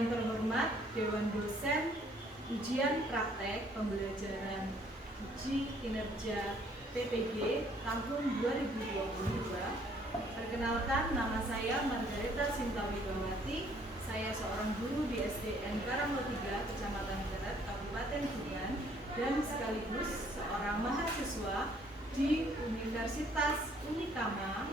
Yang terhormat Dewan Dosen Ujian Praktek Pembelajaran Uji Kinerja PPG tahun 2022. Perkenalkan, nama saya Margareta Sinta Widawati. Saya seorang guru di SDN Karanglo 3, Kecamatan Barat, Kabupaten Durian, dan sekaligus seorang mahasiswa di Universitas Unikama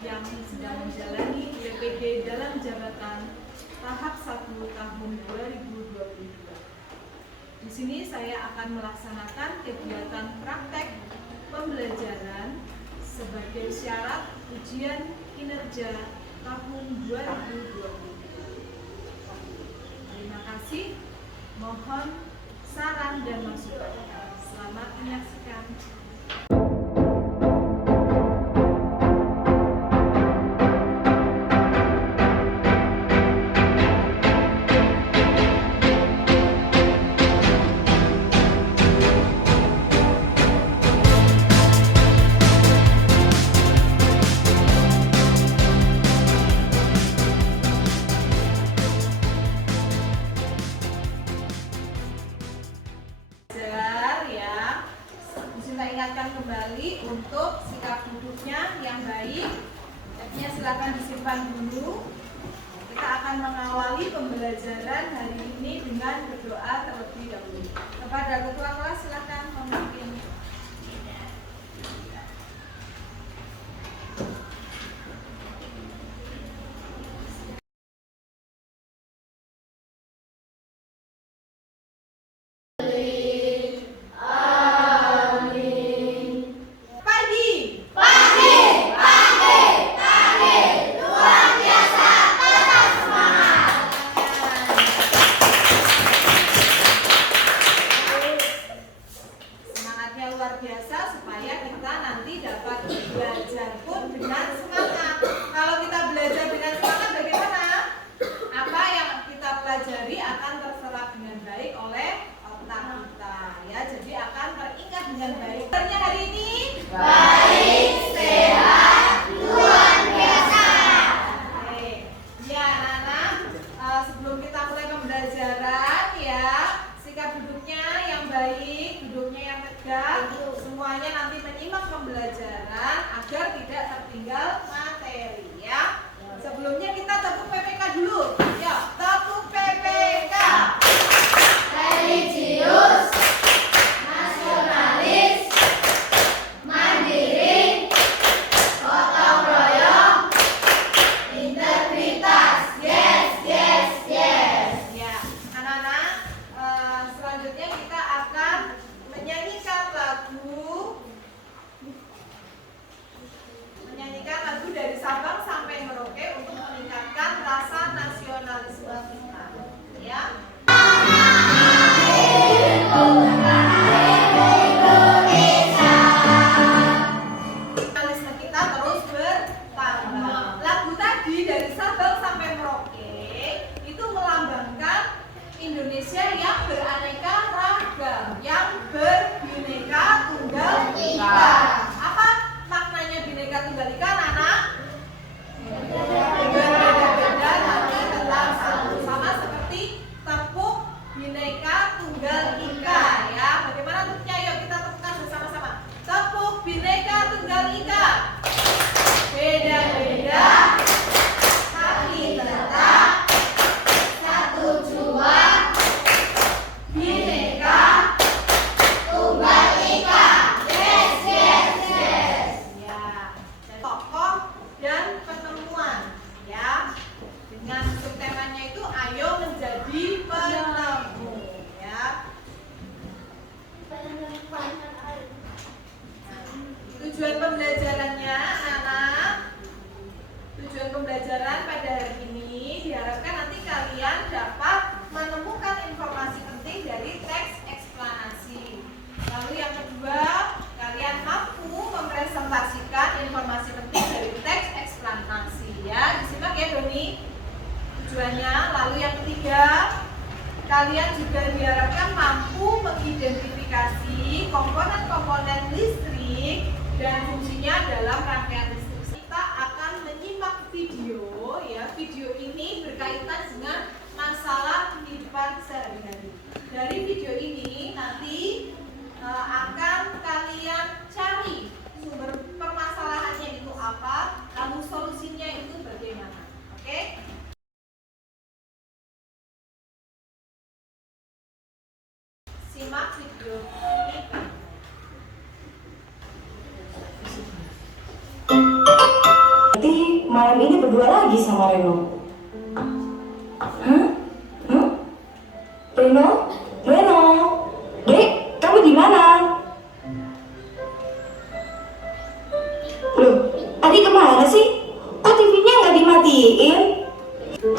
yang sedang menjalani PPG dalam jabatan tahap 1 tahun 2022. Di sini saya akan melaksanakan kegiatan praktek pembelajaran sebagai syarat ujian kinerja tahun 2022. Terima kasih. Mohon saran dan masukan. Selamat menyaksikan. Ingatkan kembali untuk sikap duduknya yang baik. Jadi silakan disimpan dulu. Kita akan mengawali pembelajaran hari ini dengan berdoa terlebih dahulu. Kepada ketua kelas silakan memimpin. Semuanya nanti menyimak pembelajaran agar tidak tertinggal materi ya. Sebelumnya kita tepuk PPK dulu. Ya, tepuk PPK. Religius, nasionalis, mandiri, gotong royong, integritas. Yes, yes, yes. Ya, anak-anak, selanjutnya kita akan menyanyikan lagu dari Sabang sampai Merauke untuk meningkatkan rasa nasionalisme kita. Ya. Nasionalisme kita terus bertambah. Lagu tadi dari Sabang sampai Merauke itu melambangkan Indonesia yang beraneka ragam, yang berbineka tunggal ika. Apa maknanya bineka tunggal ika, anak? Berbeda-beda tapi tetap satu, sama seperti tepuk bineka tunggal ika ya. Bagaimana tepuknya? Yuk kita tepukkan bersama-sama. Tepuk bineka tunggal ika. Beda-beda tapi tetap satu jua. Bineka Tunggal Ika. Yes, yes, yes. Ya, tokoh dan penemuan ya. Dengan subtemanya itu ayo menjadi penemu ya. Tujuan pembelajarannya anak. Tujuan pembelajaran pada hari ini diharapkan nanti kalian dapat menemukan informasi penting dari teks eksplanasi. Lalu yang kedua, kalian mampu mempresentasikan informasi penting dari teks eksplanasi ya. Disimak ya Doni tujuannya. Lalu yang ketiga, kalian juga diharapkan mampu mengidentifikasi komponen-komponen listrik dan fungsinya dalam rangkaian listrik. Kita akan menyimak video ya. Video ini berkaitan dengan masalah lagi sama Reno. Hah? Hah? Reno? Reno? Dek, kamu di mana? Loh, adik kemana sih? Kok TV-nya nggak dimatiin?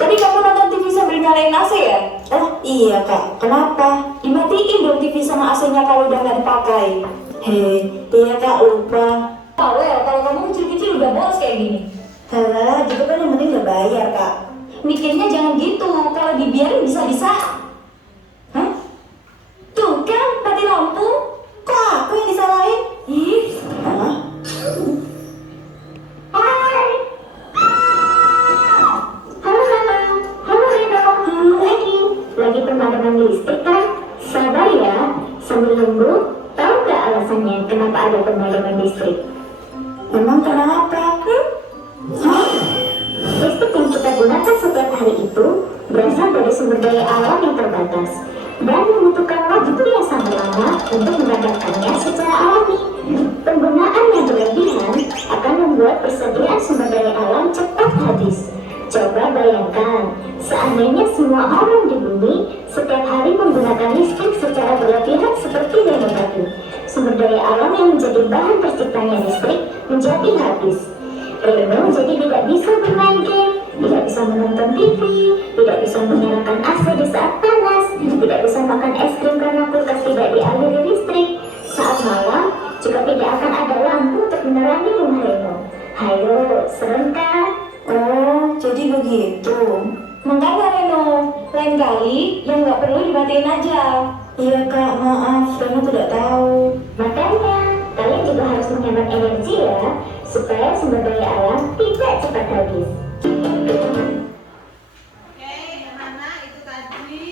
Tadi kamu nonton TV sambil nyalain AC ya? Oh iya kak, kenapa? Dimatiin dong TV sama AC-nya kalau udah nggak dipakai. Hei, iya kak, lupa. Well, kalau kamu kecil-kecil udah bolos kayak gini. Halah, gitu kan yang penting udah bayar kak. Mikirnya jangan gitu, kalau dibiarin bisa-bisa. Hah? Tuh kan, mati lampu. Kok aku yang disalahin? Ih, hah? Lagi pemadaman listrik kan? Sabar ya, sambil nunggu. Tahu nggak alasannya kenapa ada pemadaman listrik? Emang kenapa? Hah? Listrik yang kita gunakan setiap hari itu berasal dari sumber daya alam yang terbatas dan membutuhkan waktu yang sangat lama untuk mendapatkannya secara alami. Penggunaan yang berlebihan akan membuat persediaan sumber daya alam cepat habis. Coba bayangkan, seandainya semua orang di bumi setiap hari menggunakan listrik secara berlebihan seperti Reno tadi, sumber daya alam yang menjadi bahan terciptanya listrik menjadi habis. Reno jadi tidak bisa bermain game, tidak bisa menonton TV, tidak bisa menyalakan AC di saat panas, tidak bisa makan es krim karena kulkas tidak dialiri listrik. Saat malam juga tidak akan ada lampu untuk menerangi rumah Reno. Hayo, serem kan? Oh, jadi begitu. Makanya Reno, lain kali yang nggak perlu dimatiin aja. Iya kak, maaf, Reno tidak tahu. Makanya, kalian juga harus menghemat energi ya, supaya sumber daya alam tidak cepat habis. Oke, anak-anak, itu tadi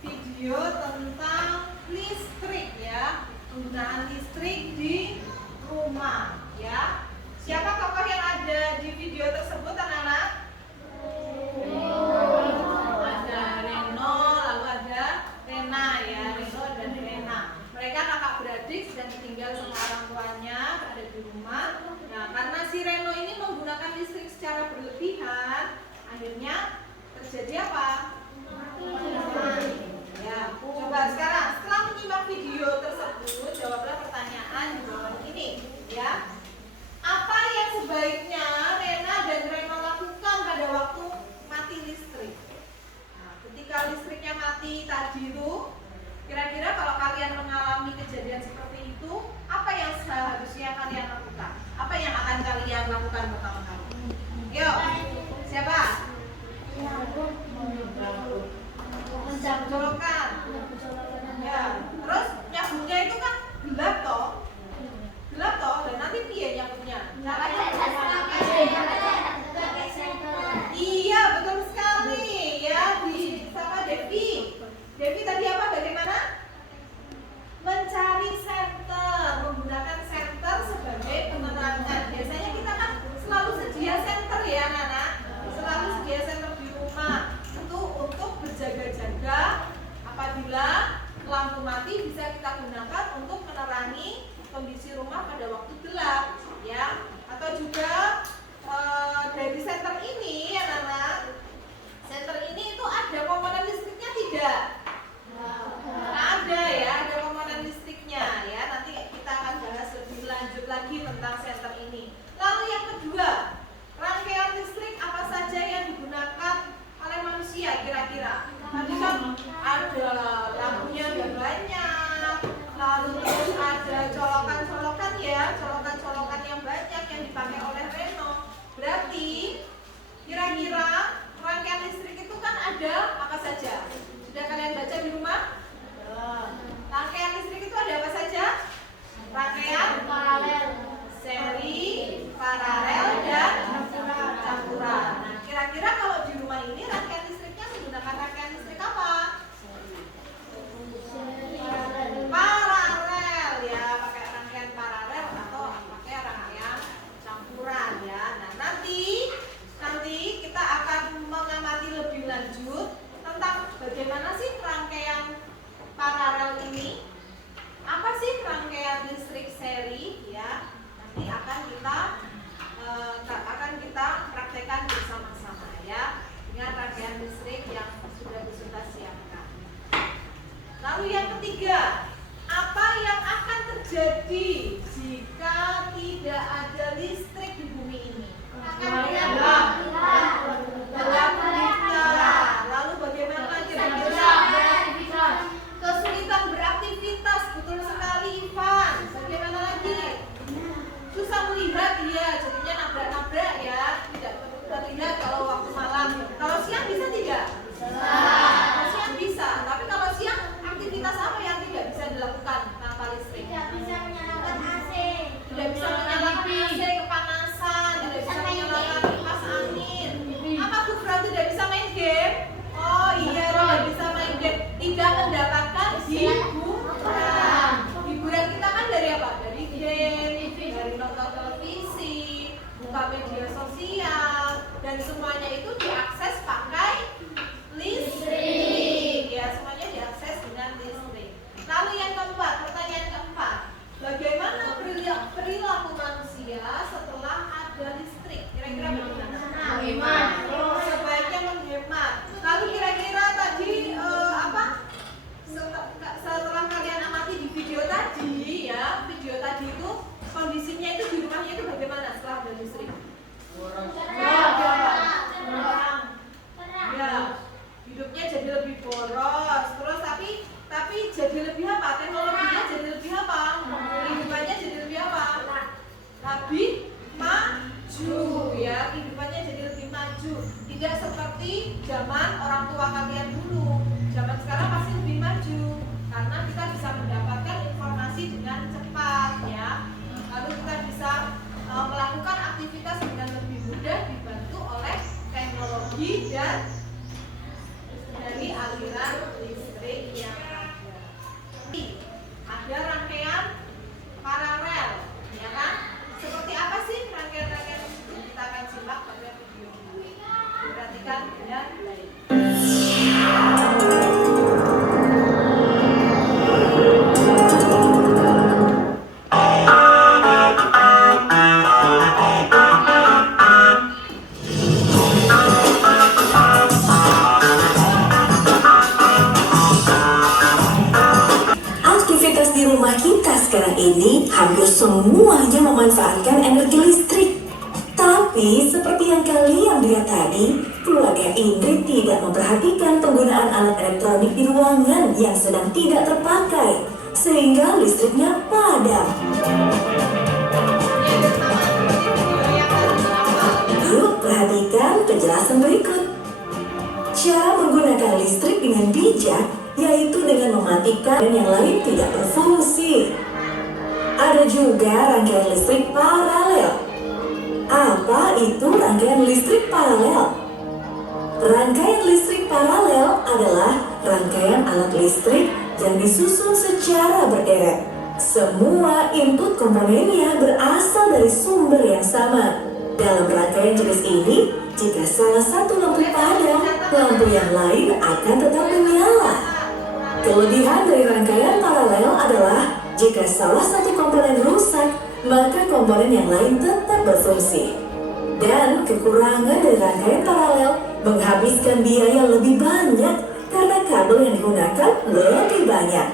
video tentang listrik ya, penggunaan listrik di rumah ya. Siapa tokoh yang ada di video tersebut anak-anak? Ada Reno, lalu ada Rena ya, Reno dan Rena. Mereka kakak beradik sedang tinggal sama orang tuanya, ada di rumah. Nah, karena si Reno ini menggunakan listrik secara berlebihan, akhirnya terjadi apa? Ya, coba sekarang setelah menyimak video tersebut, jawablah pertanyaan di bawah ini ya. Apa yang sebaiknya Rena dan Reno lakukan pada waktu mati listrik? Nah, ketika listriknya mati tadi itu, kira-kira kalau kalian mengalami kejadian seperti itu, apa yang seharusnya kalian lakukan? Apa yang akan kalian lakukan pertama kali? Yuk, siapa? Mencolokkan. Ya, Lalu yang ketiga, apa yang akan terjadi jika tidak ada listrik di bumi ini? Gelap gulita. Lalu bagaimana kira-kira? Kesulitan beraktivitas, betul sekali Ivan. Bagaimana lagi? Susah melihat, ya, jadinya nabrak-nabrak ya. Tidak terlihat kalau waktu malam. Kalau siang bisa tidak? Kalau siang bisa. Tapi kalau siang aktivitas apa yang tidak bisa dilakukan tanpa listrik? Tidak bisa menyalakan AC, kepanasan, tidak bisa menyalakan kipas angin. Apa Gufran tidak bisa main game? Oh iya, tidak bisa main game. Tidak mendapatkan hiburan. Hiburan kita kan dari apa? Dari game, dari nonton televisi, buka media sosial, dan semuanya itu diakses pakai listrik. Ya, semuanya diakses dengan listrik. Lalu yang keempat, pertanyaan keempat, bagaimana perilaku manusia setelah ada listrik? Kira-kira bagaimana? Menghemat. Sebaiknya menghemat. Lalu kira-kira tadi setelah kalian amati di video tadi, ya, video tadi itu kondisinya itu di rumahnya itu bagaimana setelah ada listrik? Ya, hidupnya jadi lebih boros. Terus tapi jadi lebih apa? Teknologinya jadi lebih apa? Kehidupannya jadi lebih apa? Lebih maju, ya. Kehidupannya jadi lebih maju. Tidak seperti zaman orang tua kalian dulu. Zaman sekarang pasti lebih maju karena kita bisa mendapatkan informasi dengan cepat, ya. Lalu kita bisa melakukan aktivitas dengan lebih mudah dibantu oleh teknologi dan dari aliran listrik yang ada. Ada rangkaian paralel, ya kan? Seperti apa sih rangkaian-rangkaian itu? Kita akan simak pada video ini. Perhatikan dengan baik. Aktivitas di rumah kita sekarang ini hampir semuanya memanfaatkan energi listrik. Tapi seperti yang kalian lihat tadi, keluarga Ingrid tidak memperhatikan penggunaan alat elektronik di ruangan yang sedang tidak terpakai, sehingga listriknya padam. Yuk perhatikan penjelasan berikut. Cara menggunakan listrik dengan bijak yaitu dengan mematikan yang lain tidak berfungsi. Ada juga rangkaian listrik paralel. Apa itu rangkaian listrik paralel? Rangkaian listrik paralel adalah rangkaian alat listrik yang disusun secara berderet. Semua input komponennya berasal dari sumber yang sama. Dalam rangkaian jenis ini, jika salah satu lampu padam, lampu yang lain akan tetap menyala. Kelebihan dari rangkaian paralel adalah jika salah satu komponen rusak, maka komponen yang lain tetap berfungsi. Dan kekurangan dari rangkaian paralel menghabiskan biaya lebih banyak karena kabel yang digunakan lebih banyak.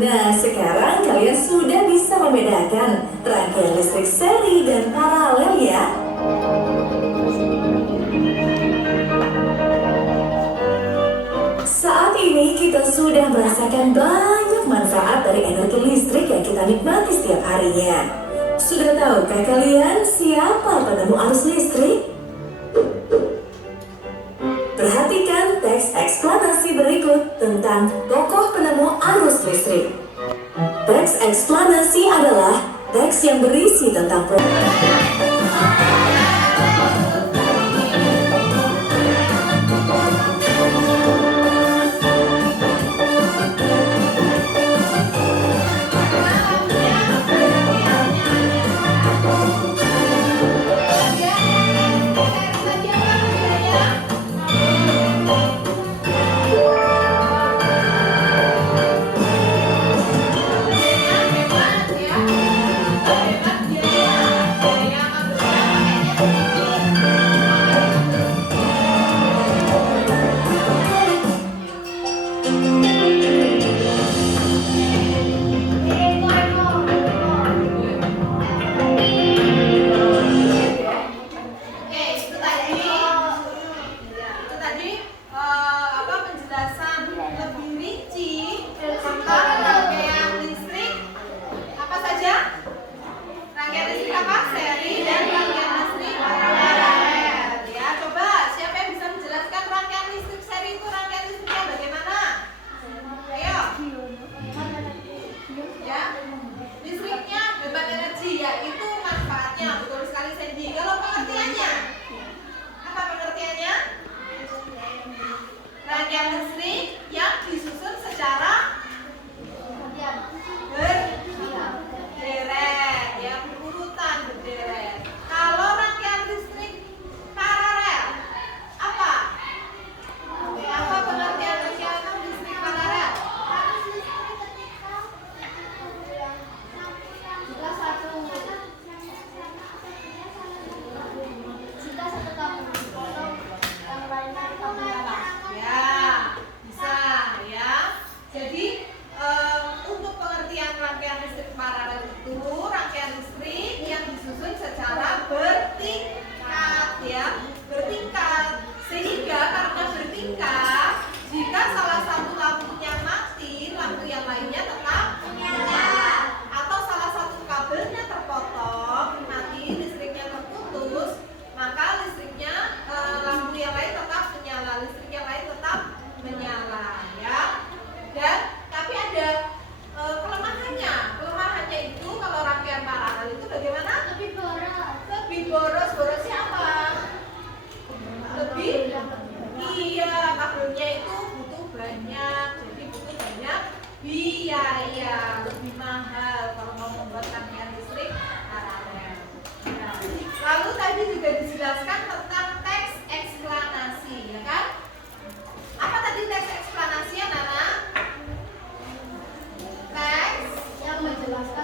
Nah, sekarang kalian sudah bisa membedakan rangkaian listrik seri dan paralel ya. Saat ini kita sudah merasakan banyak manfaat dari energi listrik yang kita nikmati setiap harinya. Sudah tahukah kalian siapa penemu arus listrik? Perhatikan teks eksplanasi berikut tentang tokoh penemu arus listrik. Teks eksplanasi adalah teks yang berisi tentang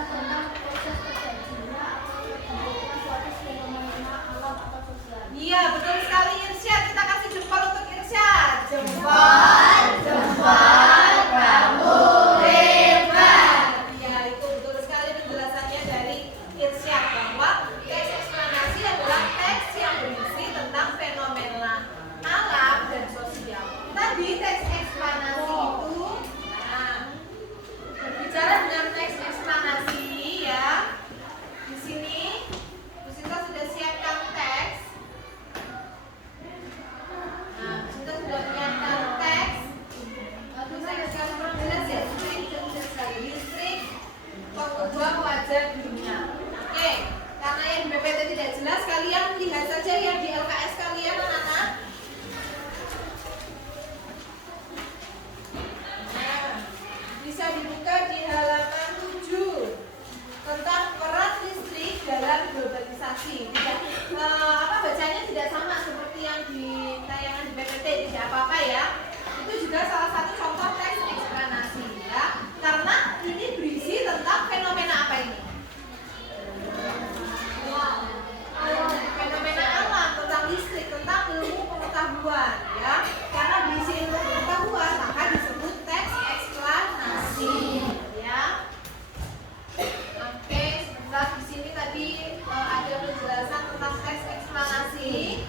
membahas tentang proses terjadinya atau terbentuknya suatu fenomena alam atau sosial. Iya, betul sekali Irsyad. Kita kasih jempol untuk Irsyad. Jempol, jempol, kamu hebat. Iya, itu betul sekali penjelasannya dari Irsyad bahwa teks eksplanasi adalah teks yang berisi tentang fenomena alam dan sosial. Tadi teks eksplanasi itu, berbicara dengan teks eksplanasi ya. Di sini Bu Sinta sudah siapkan teks. Nah, Bu Sinta sudah menyiapkan teks. Aduh, saya kasih kurang jelas ya. Saya tidak bisa sekali. Listrik pengubah wajah dunia. Oke, karena yang di PPT tidak jelas, kalian lihat saja yang di LKS kalian, anak-anak. Nah, bisa dibuka di halaman 7 tentang peran listrik dalam globalisasi. Tidak, bacanya tidak sama seperti yang di tayangan di PPT, tidak apa-apa ya. Itu juga salah satu contoh teks eksplanasi ya. Karena ini berisi tentang fenomena apa ini? Fenomena alam, tentang listrik, tentang ilmu pengetahuan ya. Karena berisi ilmu pengetahuan maka disebut teks eksplanasi ya. Oke, sebentar di sini tadi ada penjelasan tentang teks eksplanasi.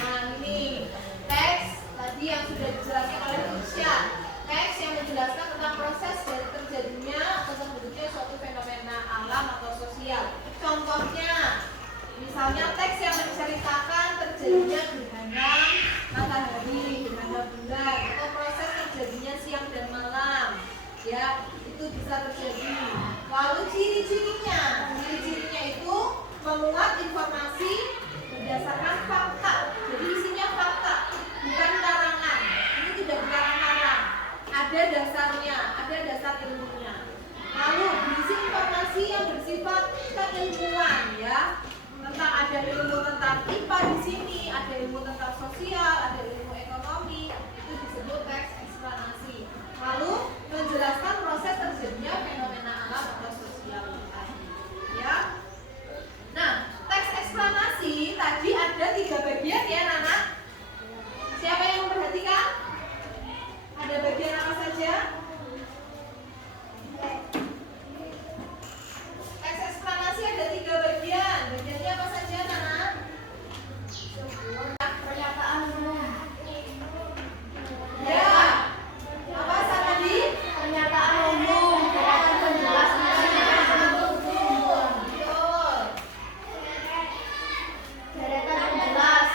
Nah, ini teks tadi yang sudah dijelaskan oleh Irsyad. Teks yang menjelaskan tentang proses dari terjadinya atau terbentuknya suatu fenomena alam atau sosial. Contohnya, misalnya teks yang menceritakan terjadinya gerhana matahari, gerhana bulan, atau proses terjadinya siang dan malam. Ya, itu bisa terjadi. Lalu ciri-cirinya itu memuat informasi berdasarkan fakta. Jadi isinya fakta, bukan karangan. Ini tidak karang-karang. Ada dasarnya, ada dasar ilmunya. Lalu berisi informasi yang bersifat keilmuan ya. Tentang ada ilmu tentang IPA di sini, ada ilmu tentang sosial, ada ilmu ekonomi. Itu disebut teks eksplanasi. Lalu menjelaskan proses terjadinya fenomena alam atau sosial tadi ya. Nah, teks eksplanasi tadi ada 3 bagian ya, Nana. Siapa yang memperhatikan? Ada bagian apa saja? Teks eksplanasi ada 3 bagian. Bagiannya apa saja, Nana? Pernyataan umum. Ya. Apa tadi? Pernyataan umum. Deretan penjelasan. Betul. Deretan penjelas.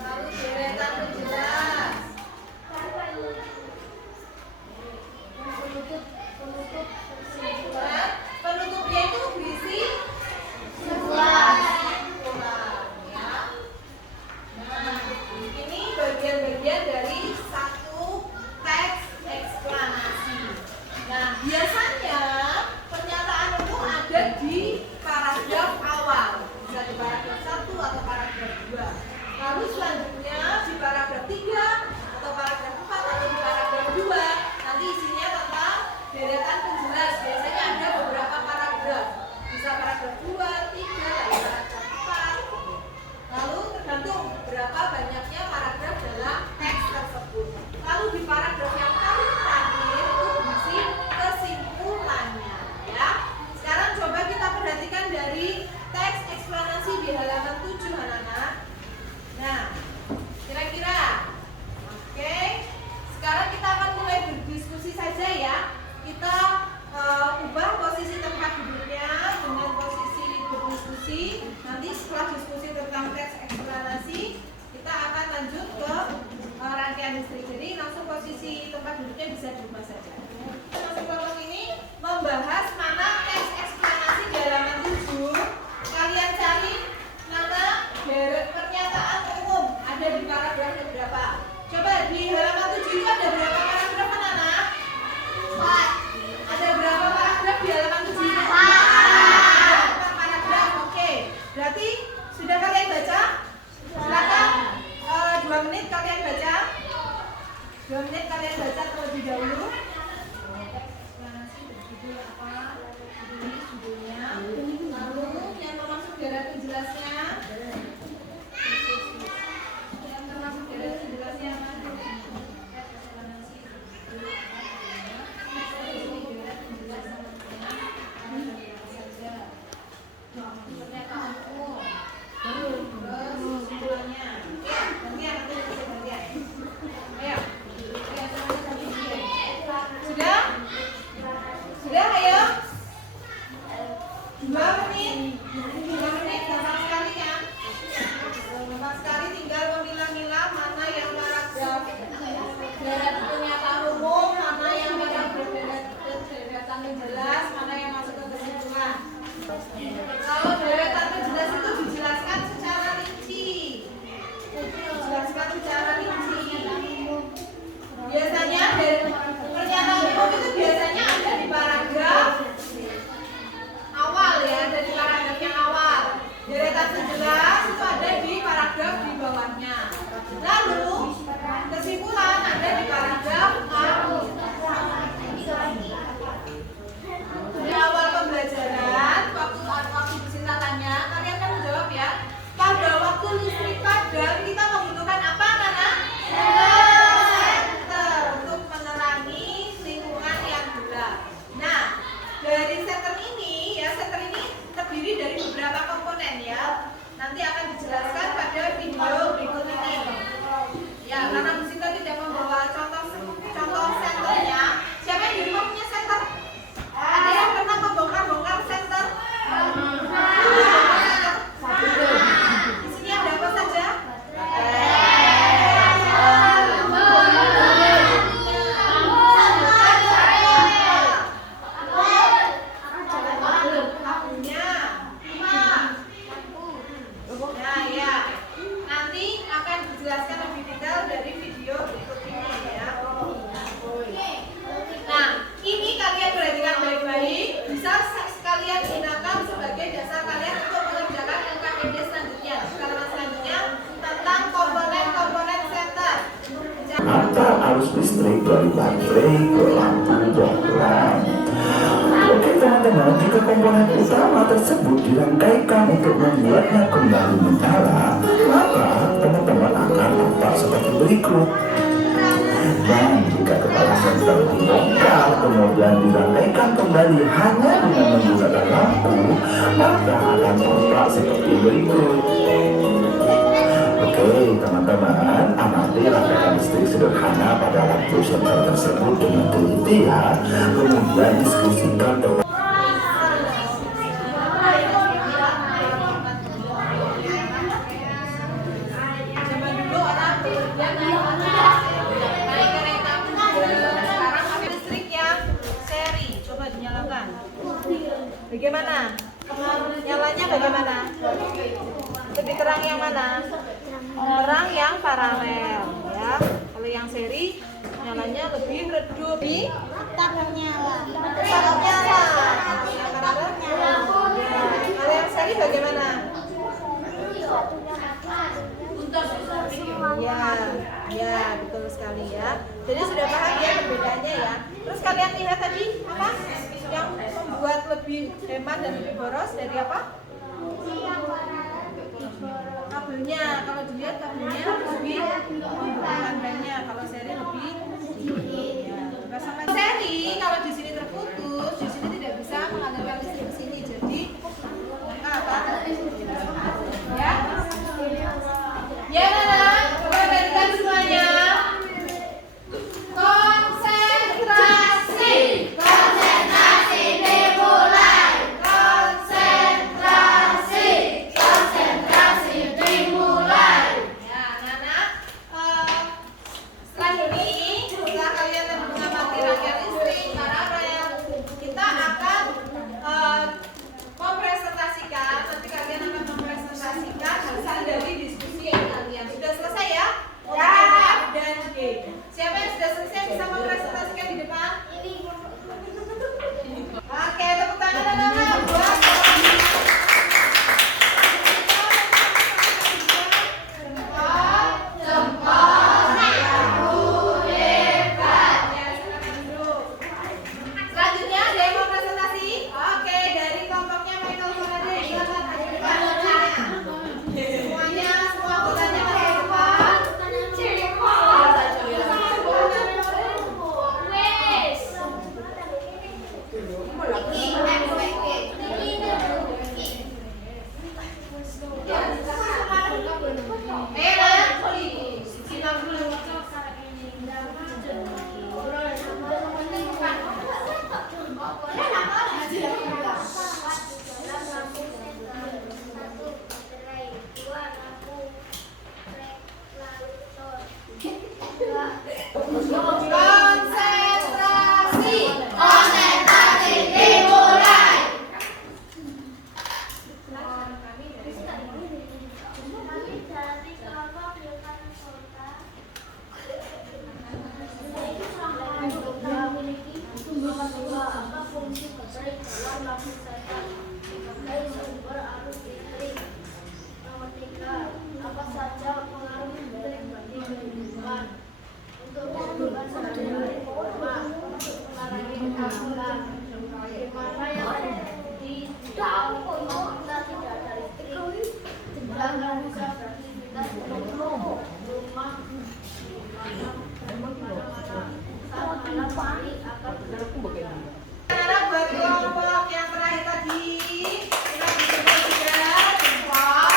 Lalu deretan penjelas. Penutup. Nah, penutupnya itu berisi Kesimpulan. kesimpulan ya. Nah, ini bagian-bagian dari satu teks eksplanasi. Nah, biasanya pernyataan umum ada di paragraf awal, bisa di paragraf 1 atau paragraf 2. Lalu selanjutnya di paragraf 3 atau paragraf 4 atau di paragraf 2 nanti isinya tentang deretan penjelas. Biasanya ada beberapa paragraf, bisa paragraf 2, 3, lalu paragraf 4. Lalu tergantung berapa banyaknya paragraf dalam teks tersebut. Lalu di paragraf yang paling terakhir itu berisi kesimpulannya ya. Sekarang coba kita perhatikan dari teks eksplanasi di halaman 7, anak-anak. Nah, kira-kira oke. Sekarang kita akan mulai berdiskusi saja ya. Kita ubah posisi tempat duduknya dengan posisi paling jelas, mana yang masuk ke kesimpulan. Kalau deretan penjelas itu dijelaskan secara rinci. Dijelaskan secara rinci. Biasanya dari pernyataan umum itu biasanya ada di paragraf awal ya, ada di paragraf yang awal. Deretan penjelas itu ada di paragraf di bawahnya. Lalu kesimpulan ada di paragraf di awal pembelajaran. Waktu Sinta tanya, kalian kan menjawab ya. Pada waktu listrik padam kita membutuhkan apa, Nana? Senter untuk menerangi lingkungan yang gelap. Nah, dari senter ini ya, senter ini terdiri dari beberapa komponen ya. Nanti akan dijelaskan pada video berikut ini. Ya, karena Bu Sinta tidak membawa contoh senternya. Siapa yang di rumah punya senter? Ada yang pernah membongkar senter? Di sini ada apa saja? Nah ya, nanti akan dijelaskan lebih detail dari video berikut ini ya. Nah, ini kalian perhatikan baik-baik, bisa sekalian gunakan sebagai dasar kalian untuk mengerjakan LKPD selanjutnya. Skala selanjutnya tentang komponen-komponen senter. Antar arus listrik dari baterai ke lampu dan rem. Oke teman-teman, jika komponen utama tersebut dirangkaikan untuk membuatnya kembali menyala, maka teman-teman akan tampak seperti berikut. Dan jika kepala senter dibongkar kemudian dirangkaikan kembali hanya dengan menggunakan lampu, maka akan tampak seperti berikut. Oke teman-teman, amati rangkaian listrik sederhana pada lampu senter tersebut dengan teliti ya. Kemudian diskusikan dengan Zaman dulu orang bekerja naik kereta sekarang pakai listrik yang seri. Coba dinyalakan. Bagaimana? Nyalanya bagaimana? Lebih terang yang mana? Terang yang paralel ya. Kalau yang seri nyalanya lebih redup. Tak nyala. Tetap nyala. Kalau yang paralel nyala. Kalau yang seri bagaimana? Ya, betul sekali ya. Jadi sudah paham ya perbedaannya ya. Terus kalian lihat tadi apa? Yang membuat lebih hemat dan lebih boros dari apa? Kabelnya. Kalau dilihat kabelnya lebih membutuhkan banyak. Kalau seri lebih sedikit. Ya. Sama seri kalau di sini terputus, di sini tidak bisa mengalirkan listrik ke sini. Jadi apa? Ya. Ya, Nana, perhatikan semuanya. Konsentrasi dimulai. Konsentrasi dimulai. Ya, Nana, menyelesaikan berbagai sumber arus listrik. Nomor 3, apa saja pengaruh listrik bagi kehidupan? Untuk kehidupan sehari-hari, pertama, mengurangi pengangguran. Bagaimana yang terjadi jika kita tidak ada listrik? Tidak bisa beraktivitas di rumah, mana pagi akan Anak buat kelompok yang terakhir tadi kita bisa juga jempol,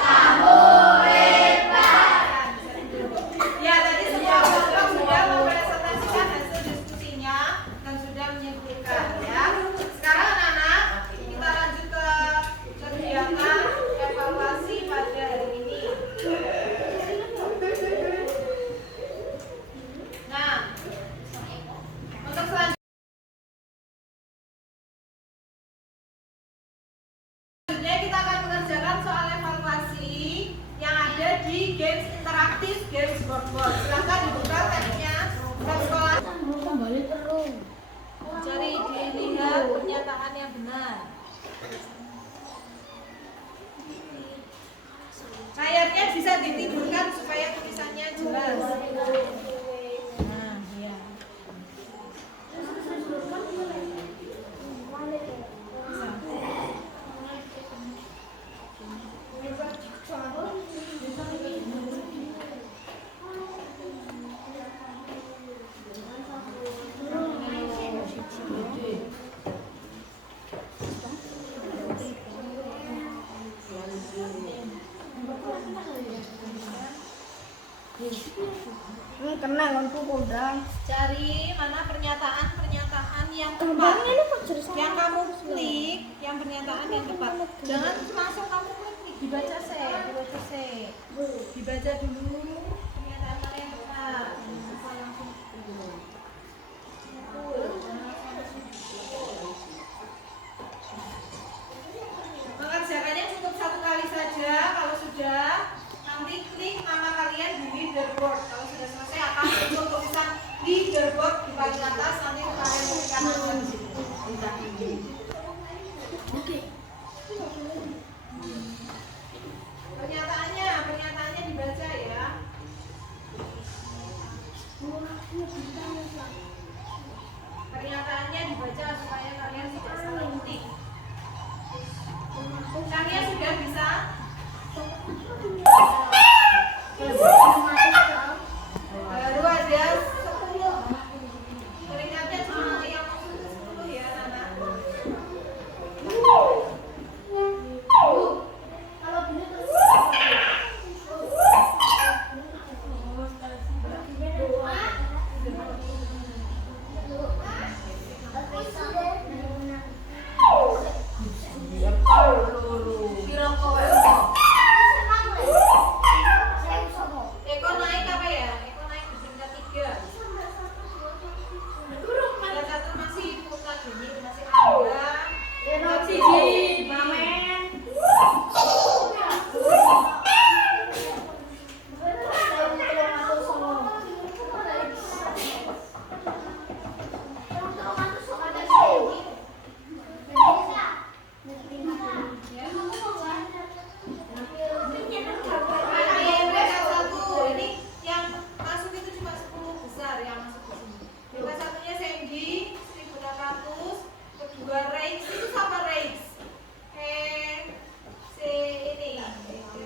kamu hebat. Ya tadi semua kelompok sudah mempresentasikan hasil diskusinya dan sudah menyimpulkan ya. Sekarang anak-anak kita lanjut ke kegiatan evaluasi pada hari ini. Nah, untuk selanjutnya kita akan mengerjakan soal evaluasi yang ada di games interaktif games board. Silakan dibuka tabnya, tab sekolah. Cari dilihat pernyataan yang benar. Layarnya bisa ditidurkan supaya tulisannya jelas. Nah, iya. Cari mana pernyataan yang tepat. Yang kamu klik, yang pernyataan yang tepat. Jangan langsung kamu klik, dibaca dibaca dulu pernyataan mana yang tepat. Langsung mengerjakannya cukup satu kali saja. Kalau sudah, nanti klik nama kalian di leaderboard. Kalau sudah selesai akan muncul tulisan leaderboard di paling atas. Nanti kalian berikan nama di situ. Pernyataannya dibaca ya. Pernyataannya dibaca supaya kalian tidak salah ketik. Kalian sudah bisa? Baru ada 10. Teringatnya cuma yang masuk ke 10 ya anak. Kalau begitu Eko naik apa ya? Eko naik di tingkat 3. Tingkat 1 masih putra gini, masih ada. Tingkat 1 Mamen. Ini yang masuk itu cuma 10 besar yang masuk ke sini. Tingkat 1-nya Sandy 1600, kedua Rex itu sama Rex. Si ini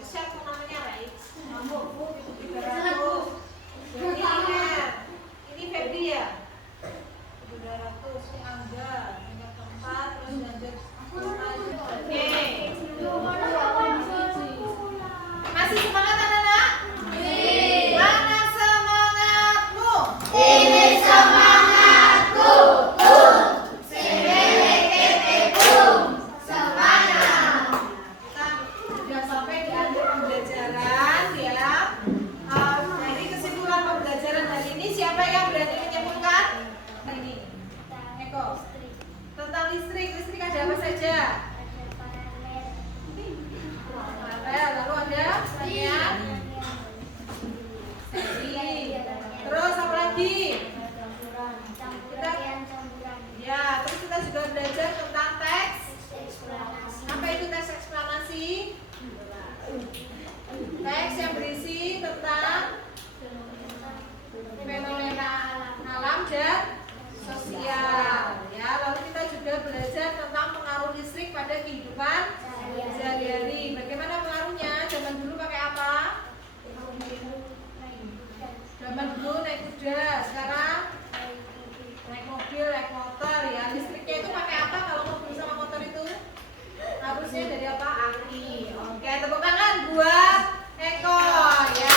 siapa namanya Rex? Mampu itu 300. Jadi ini Febri ya. 200 ini Angga, tingkat keempat terus lanjut. Oke. Masih semangat anak-anak? Mana semangatmu? Ini semangatku. Semangat. Kita sudah sampai di akhir pembelajaran ya. Jadi kesimpulan pembelajaran hari ini siapa yang berani menyimpulkan? Ini. Eko. Tentang listrik ada apa saja? Lalu ada pertanyaan. Terus apa lagi? Ya, terus kita juga belajar kehidupan sehari-hari. Bagaimana pengaruhnya? Zaman dulu pakai apa? Zaman dulu naik kuda, sekarang naik mobil, naik motor ya. Listriknya itu pakai apa kalau mobil sama motor itu? Harusnya dari apa? Aki. Oke, tepuk tangan buat Eko ya.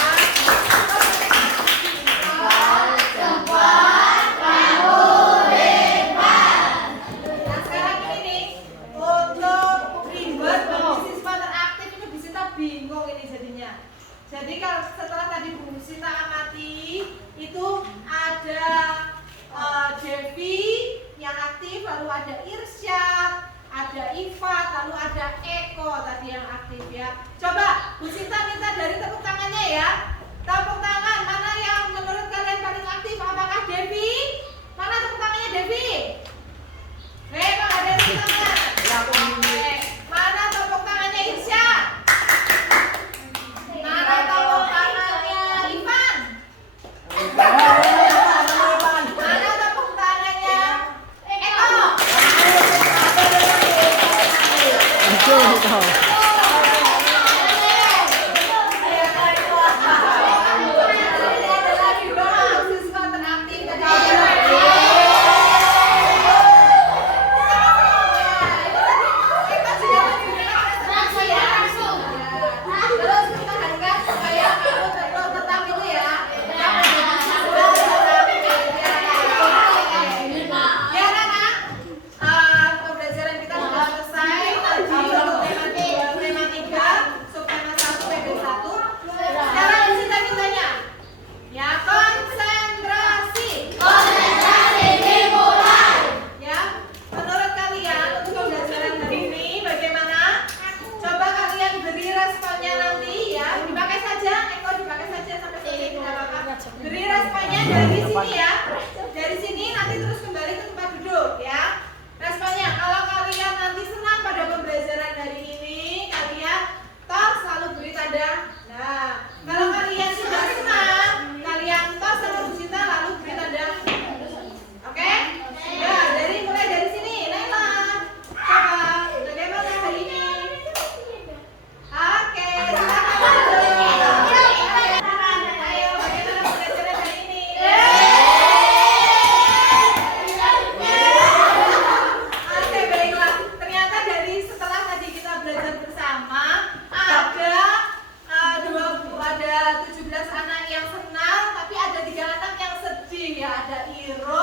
Nah sekarang ini nih, untuk ribet bagi siswa teraktif ini Bu Sinta bingung ini jadinya. Jadi kalau setelah tadi Bu Sinta amati itu ada Devi yang aktif, lalu ada Irsyad, ada Ifat, lalu ada Eko tadi yang aktif ya. Coba Bu Sinta minta dari tepuk tangannya ya. Tepuk tangan mana yang menurut kalian paling aktif? Apakah Devi? Mana tepuk tangannya Devi? Kok ada tepuk tangan? Oke. Mana tepuk tangannya Irsyad? Mana tepuk tangannya Ivan? Mana tepuk tangannya Eko? Beri responnya dari sini ya. Dari sini nanti terus kembali ke tempat duduk ya. Responnya kalau kalian nanti senang pada pembelajaran hari ini, kalian tos selalu beri tanda. Nah, kalau kalian sudah senang, kalian tos sama Bu Sinta lalu beri tanda. Oke? Ya, mulai dari sini. Naila. Coba bagaimana hari ini? Oke, silakan. Ada 17 anak yang senang, tapi ada 3 anak yang sedih ya. Ada Iro,